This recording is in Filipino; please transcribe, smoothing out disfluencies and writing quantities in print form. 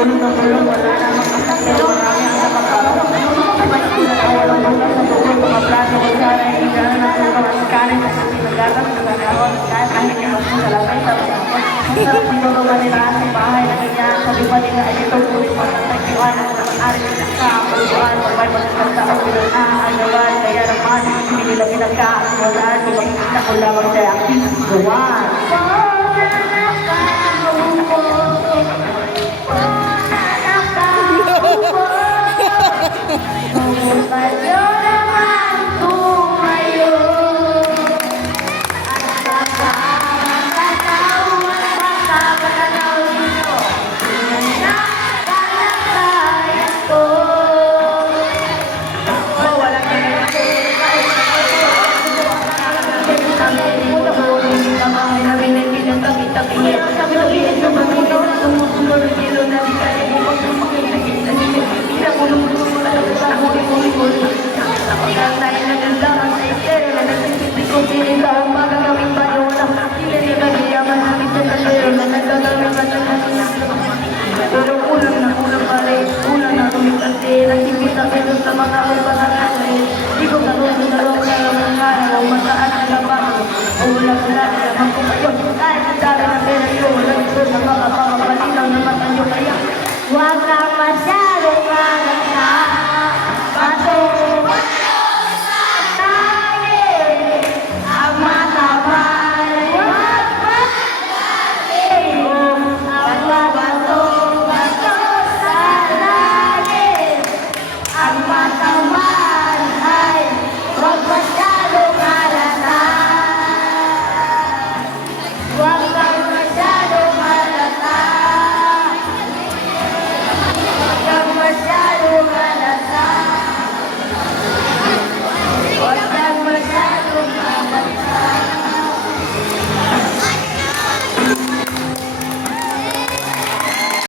tulong na tulong, wala namang kasakit, marami ang napagkakaroon. Walang hanggang sa tukol, mga plato ko sana, hindi na natulong ang kanin sa sinagagan, nagkakaroon, kahit ibang sa labay, sa masakot. Ang sarap dito gawa nila sa bahay na ganyan, sabi pa nila, ay ito ulit matatakiwan, at ari sa kapuluan, magbay magkakasa ang pinag-aagawan, kaya naman, hindi nila pinagkakawalan, di makikita ko lamang sa aking gawan. Pero ulang na ulang pa rin, ulang na tumikante, nakikita ko doon sa mga kapatid. Di ko katulong sa loob na lang ang araw, mataan na labang, ulang-ulang na lang kung kayo. Kahit ang dami ng pera yun, walang ito sa mga pangapalinaw na matanyo kaya. Huwag kang masyadong